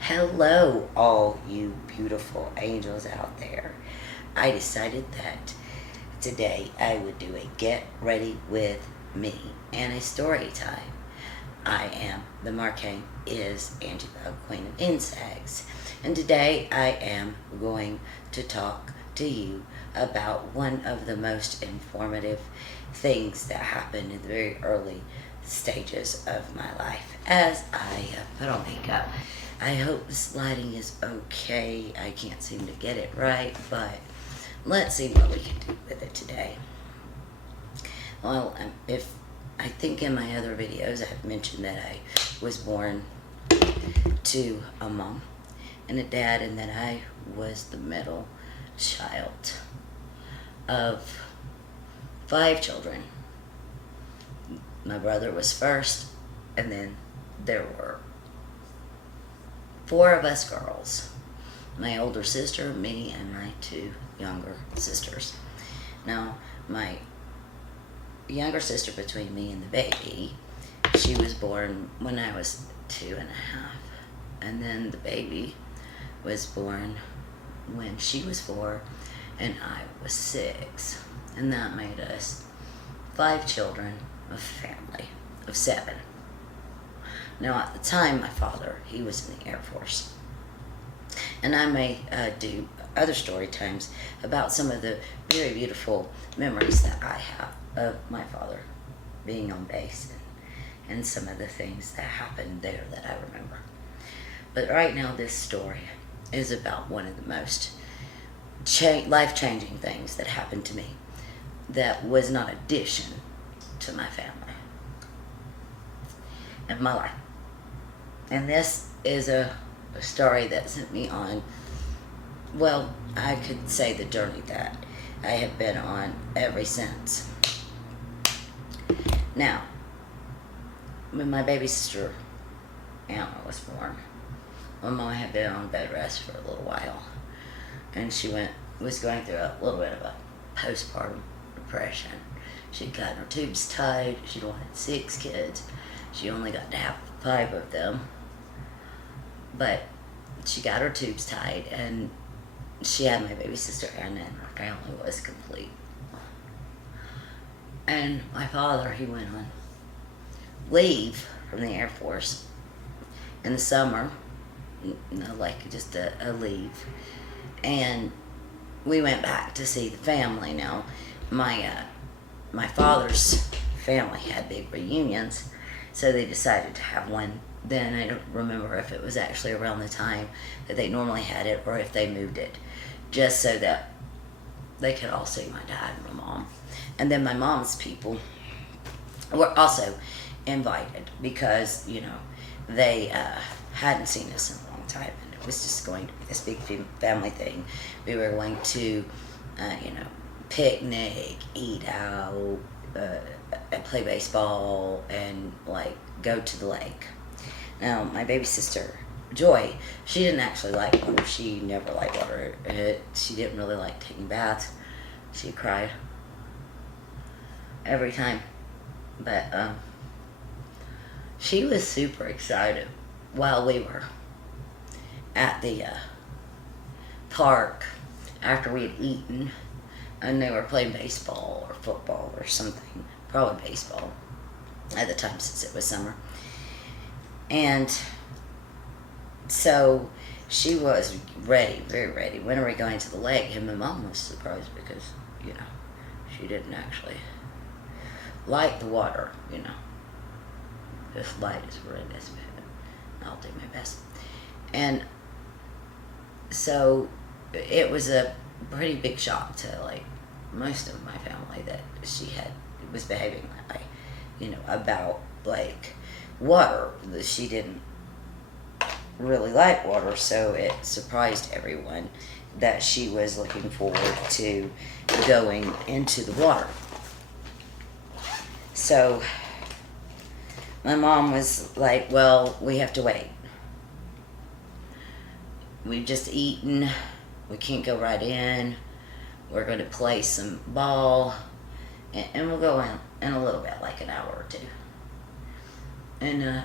Hello, all you beautiful angels out there. I decided that today I would do a get ready with me and a story time. I am the Marquette is Angie Bug, Queen of Insects, and today I am going to talk to you about one of the most informative things that happened in the very early stages of my life as I put on makeup. I hope this lighting is okay. I can't seem to get it right, but let's see what we can do with it today. Well, if I think in my other videos I've mentioned that I was born to a mom and a dad, and that I was the middle child of 5 children. My brother was first, and then there were 4 of us girls. My older sister, me, and my 2 younger sisters. Now, my younger sister between me and the baby, she was born when I was 2.5. And then the baby was born when she was 4 and I was 6. And that made us 5 children of a family of 7. Now, at the time, my father, he was in the Air Force. And I may do other story times about some of the very beautiful memories that I have of my father being on base and some of the things that happened there that I remember. But right now, this story is about one of the most life-changing things that happened to me that was not addition to my family and my life. And this is a story that sent me on, well, I could say the journey that I have been on ever since. Now, when my baby sister, Anna, was born, my mom had been on bed rest for a little while. And she was going through a little bit of a postpartum depression. She'd gotten her tubes tied. She'd wanted 6 kids. She only got to have 5 of them. But she got her tubes tied, and she had my baby sister Anna, and her family was complete. And my father, he went on leave from the Air Force in the summer, like just a leave. And we went back to see the family. Now, my father's family had big reunions, so they decided to have one then. I don't remember if it was actually around the time that they normally had it or if they moved it, just so that they could all see my dad and my mom. And then my mom's people were also invited because, they hadn't seen us in a long time, and it was just going to be this big family thing. We were going to, picnic, eat out, play baseball, and go to the lake. Now, my baby sister, Joy, she didn't actually like water. She never liked water. She didn't really like taking baths. She cried every time. But she was super excited while we were at the park after we had eaten, and they were playing baseball or football or something. Probably baseball at the time, since it was summer. And so she was ready, very ready. When are we going to the lake? And my mom was surprised because, she didn't actually like the water, This light is horrendous, but I'll do my best. And so it was a pretty big shock to, most of my family that she was behaving that way, about, water. She didn't really like water, so it surprised everyone that she was looking forward to going into the water. So my mom was like, well, we have to wait. We've just eaten. We can't go right in. We're going to play some ball, and we'll go in a little bit, like an hour or 2. And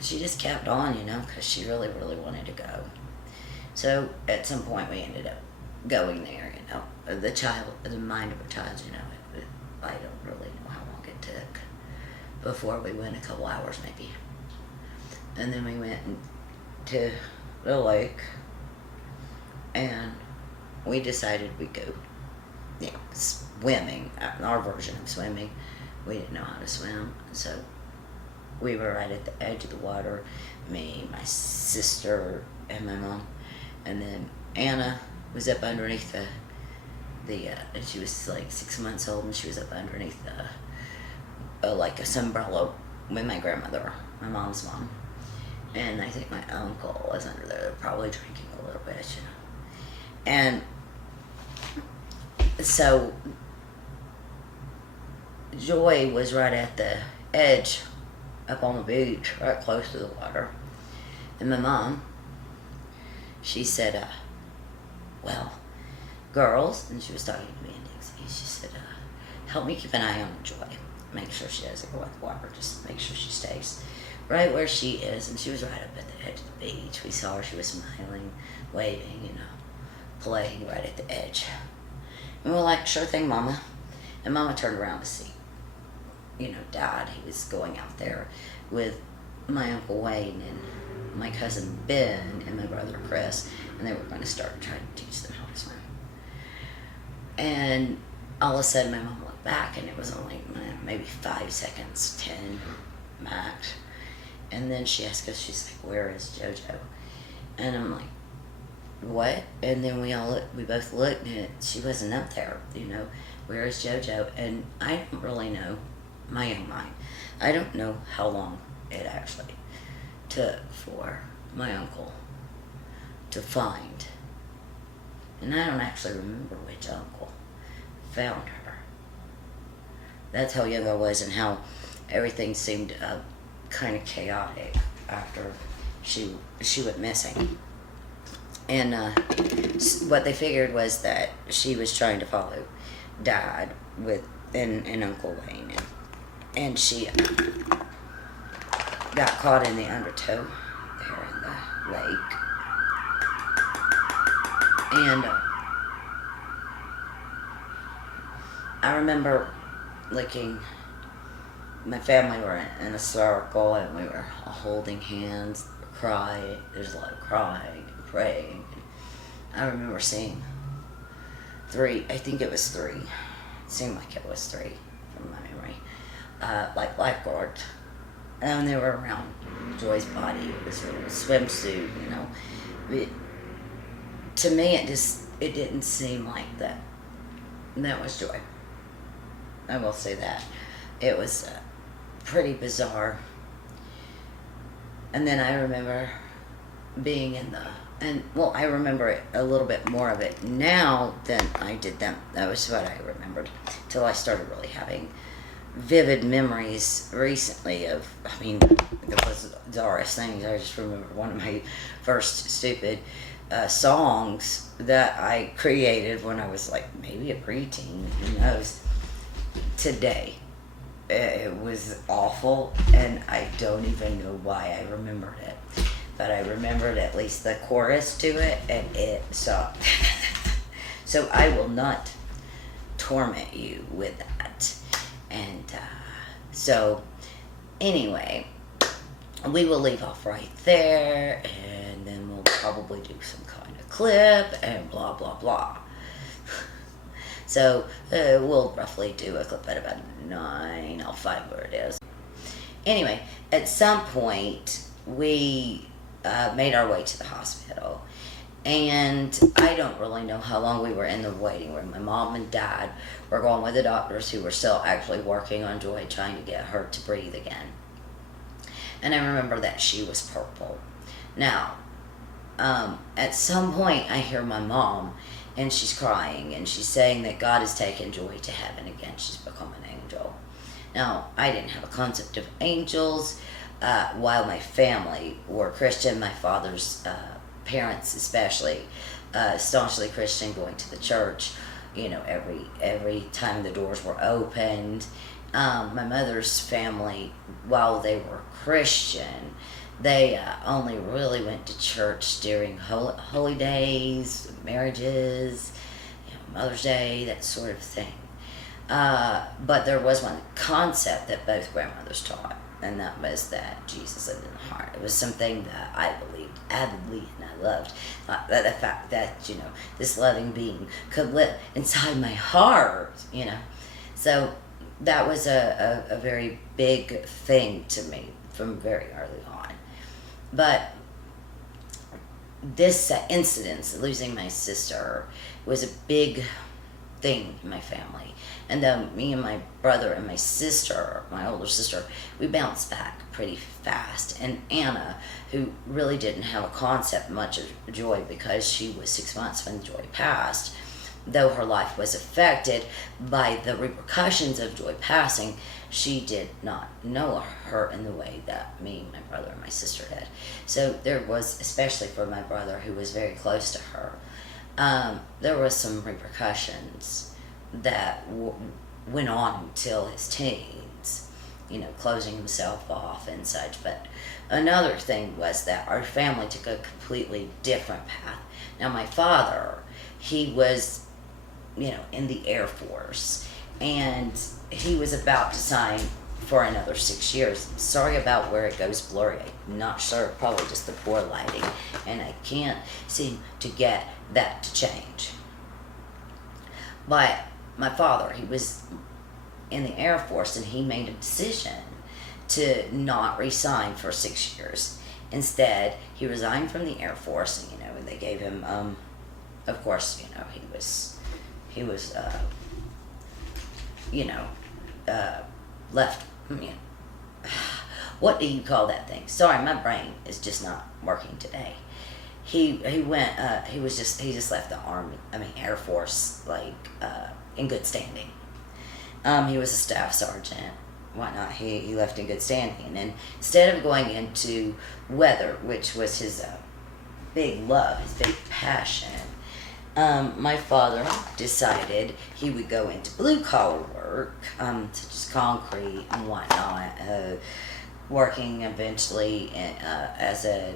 she just kept on, because she really, really wanted to go. So at some point we ended up going there, the mind of a child, I don't really know how long it took before we went, a couple hours maybe. And then we went to the lake, and we decided we'd go, swimming, our version of swimming. We didn't know how to swim, so we were right at the edge of the water, me, my sister, and my mom. And then Anna was up underneath and she was like 6 months old, and she was up underneath like a umbrella with my grandmother, my mom's mom. And I think my uncle was under there, probably drinking a little bit, And so Joy was right at the edge, up on the beach, right close to the water. And my mom, she said, well, girls, and she was talking to me and Dixie, she said, help me keep an eye on Joy. Make sure she doesn't go in the water, just make sure she stays right where she is. And she was right up at the edge of the beach. We saw her, she was smiling, waving, playing right at the edge. And we were like, sure thing, Mama. And Mama turned around to see, Dad. He was going out there with my Uncle Wayne and my cousin Ben and my brother Chris, and they were going to start trying to teach them how to swim. And all of a sudden my mom looked back, and it was only maybe 5 seconds, 10 max. And then she asked us, she's like, where is JoJo? And I'm like, what? And then we both looked, and she wasn't up there, where is JoJo? And I don't really know, my own mind, I don't know how long it actually took for my uncle to find, and I don't actually remember which uncle found her. That's how young I was, and how everything seemed kind of chaotic after she went missing. And what they figured was that she was trying to follow Dad and Uncle Wayne, and she got caught in the undertow there in the lake. And I remember my family were in a circle, and we were all holding hands, crying. There's a lot of crying and praying. I remember seeing I think it was 3. It seemed like it was 3 from my memory. Like lifeguards. And they were around Joy's body. It was a little swimsuit, But to me, it didn't seem like that. That was Joy. I will say that. It was pretty bizarre. And then I remember being I remember it, a little bit more of it now than I did then. That was what I remembered, till I started really having vivid memories recently of, there was bizarre things. I just remember one of my first stupid songs that I created when I was like maybe a preteen, who knows, today. It was awful, and I don't even know why I remembered it. But I remembered at least the chorus to it, and it sucked. So I will not torment you with that. And so anyway, we will leave off right there, and then we'll probably do some kind of clip and blah, blah, blah. So we'll roughly do a clip at about 9. I'll find where it is. Anyway, at some point, we made our way to the hospital. And I don't really know how long we were in the waiting room. My mom and Dad were going with the doctors, who were still actually working on Joy, trying to get her to breathe again. And I remember that she was purple. Now, at some point, I hear my mom, and she's crying, and she's saying that God has taken Joy to heaven again. She's become an angel. Now, I didn't have a concept of angels. While my family were Christian, my father's parents especially, staunchly Christian, going to the church, every time the doors were opened. My mother's family, while they were Christian, They only really went to church during holy days, marriages, Mother's Day, that sort of thing. But there was one concept that both grandmothers taught, and that was that Jesus lived in the heart. It was something that I believed avidly and I loved. That the fact that, this loving being could live inside my heart. So that was a very big thing to me from very early on. But this incident, losing my sister, was a big thing in my family. And then me and my brother and my sister, my older sister, we bounced back pretty fast. And Anna, who really didn't have a concept much of joy because she was 6 months when Joy passed, though her life was affected by the repercussions of Joy passing, she did not know her in the way that me, my brother, and my sister did. So there was, especially for my brother, who was very close to her, there was some repercussions that went on until his teens, closing himself off and such. But another thing was that our family took a completely different path. Now, my father, he was, in the Air Force, and he was about to sign for another 6 years. Sorry about where it goes blurry. I'm not sure, probably just the poor lighting, and I can't seem to get that to change. But my father, he was in the Air Force, and he made a decision to not resign for 6 years. Instead, he resigned from the Air Force, and they gave him, of course, he was left, what do you call that thing? Sorry, my brain is just not working today. He just left the Air Force, in good standing. He was a staff sergeant, whatnot. He left in good standing, and instead of going into weather, which was his big love, his big passion, my father decided he would go into blue-collar work, such as concrete and whatnot, working eventually as a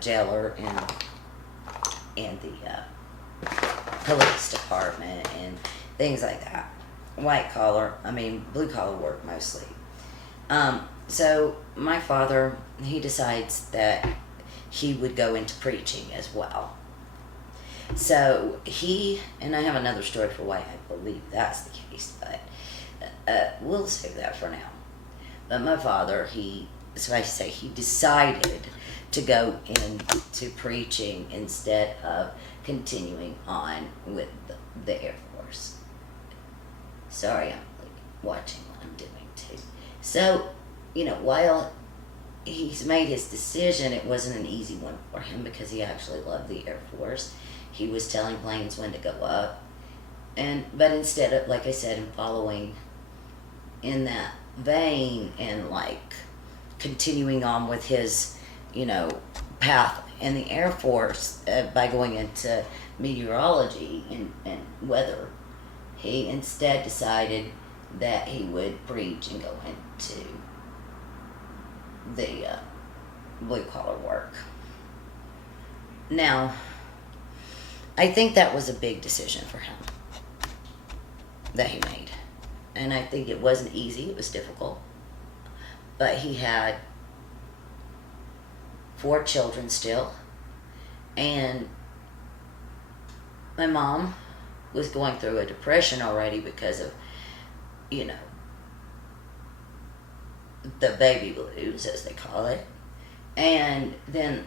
jailer in the police department and things like that. Blue-collar work mostly. So my father, he decides that he would go into preaching as well. So and I have another story for why I believe that's the case, but we'll save that for now. But my father, he decided to go into preaching instead of continuing on with the Air Force. Sorry, I'm watching what I'm doing too. So, while he's made his decision, it wasn't an easy one for him because he actually loved the Air Force. He was telling planes when to go up. But instead of, like I said, in following in that vein and continuing on with his, path in the Air Force by going into meteorology and weather, he instead decided that he would preach and go into the blue-collar work. Now, I think that was a big decision for him that he made. And I think it wasn't easy, it was difficult. But he had 4 children still. And my mom was going through a depression already because of, the baby blues, as they call it. And then,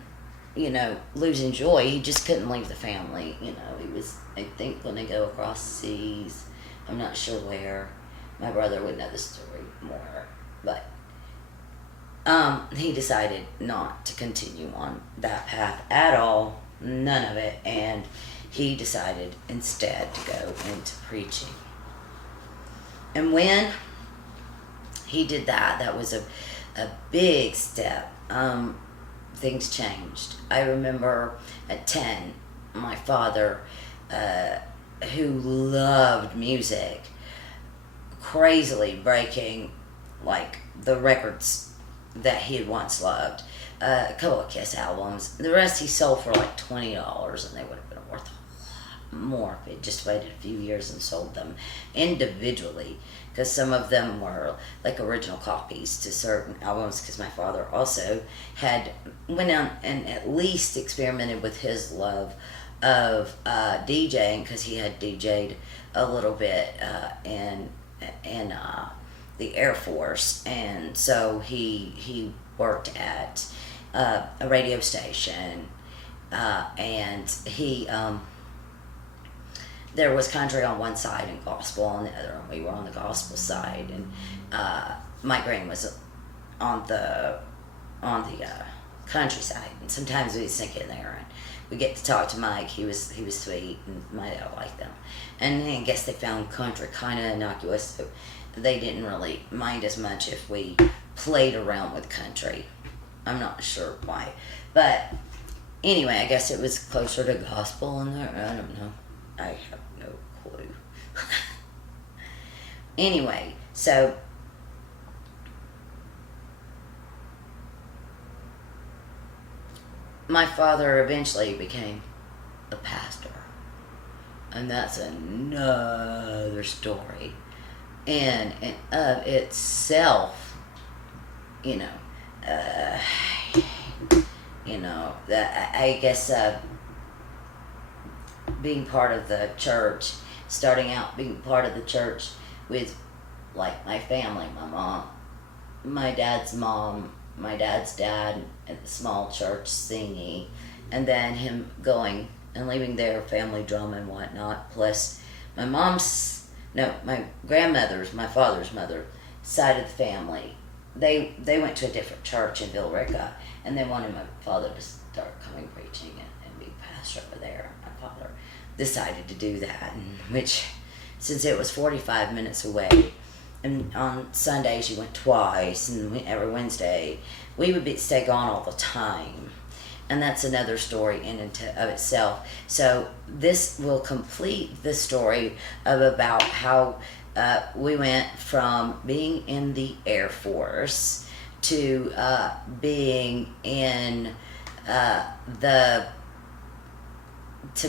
losing Joy, he just couldn't leave the family. He was, I think, going to go across the seas. I'm not sure where. My brother would know the story more. But he decided not to continue on that path at all. None of it. And he decided instead to go into preaching. And when he did that, that was a big step. Things changed. I remember at 10, my father, who loved music, crazily breaking the records that he had once loved, a couple of Kiss albums. The rest he sold for like $20, and they would have been worth a lot more if he just waited a few years and sold them individually. Because some of them were like original copies to certain albums. Because my father also had went on and at least experimented with his love of DJing, because he had DJ'd a little bit in the Air Force, and so he worked at a radio station, and he there was country on one side and gospel on the other, and we were on the gospel side, and Mike Green was on the country side, and sometimes we'd sneak in there and we get to talk to Mike. He was sweet, and my dad liked them, and I guess they found country kind of innocuous, so they didn't really mind as much if we played around with country. I'm not sure why, but anyway, I guess it was closer to gospel in there. I don't know. I have no clue. Anyway, so my father eventually became a pastor, and that's another story in and of itself. You know, that I guess being part of the church, starting out being part of the church with like my family, my mom, my dad's mom, my dad's dad at the small church singing, and then him going and leaving their family drum and whatnot, plus my grandmother's, my father's mother side of the family, they went to a different church in Villarica, and they wanted my father to start coming preaching and be pastor over there. My father decided to do that, which, since it was 45 minutes away, and on Sundays you went twice, and every Wednesday, we would stay gone all the time. And that's another story in and of itself. So this will complete the story of about how we went from being in the Air Force to being in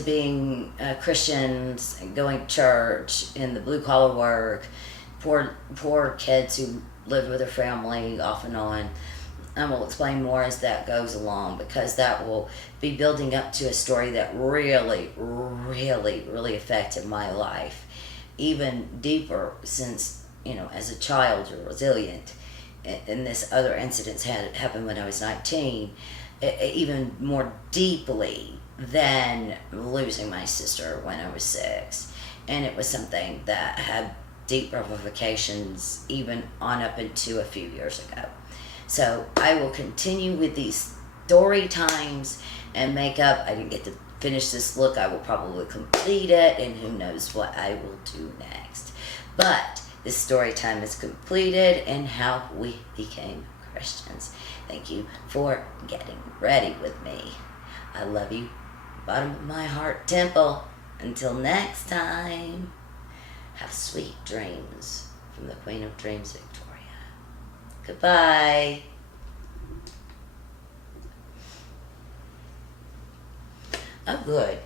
being Christians, going to church, in the blue collar work, poor kids who lived with their family off and on. And we'll explain more as that goes along, because that will be building up to a story that really, really, really affected my life. Even deeper, since, as a child, you're resilient. And this other incidents had happened when I was 19, even more deeply than losing my sister when I was 6. And it was something that had deep ramifications even on up into a few years ago. So I will continue with these story times and make up. I didn't get to finish this look. I will probably complete it, and who knows what I will do next. But this story time is completed, and how we became Christians. Thank you for getting ready with me. I love you, bottom of my heart temple. Until next time, have sweet dreams from the Queen of Dreams, Victoria. Goodbye. Oh, good.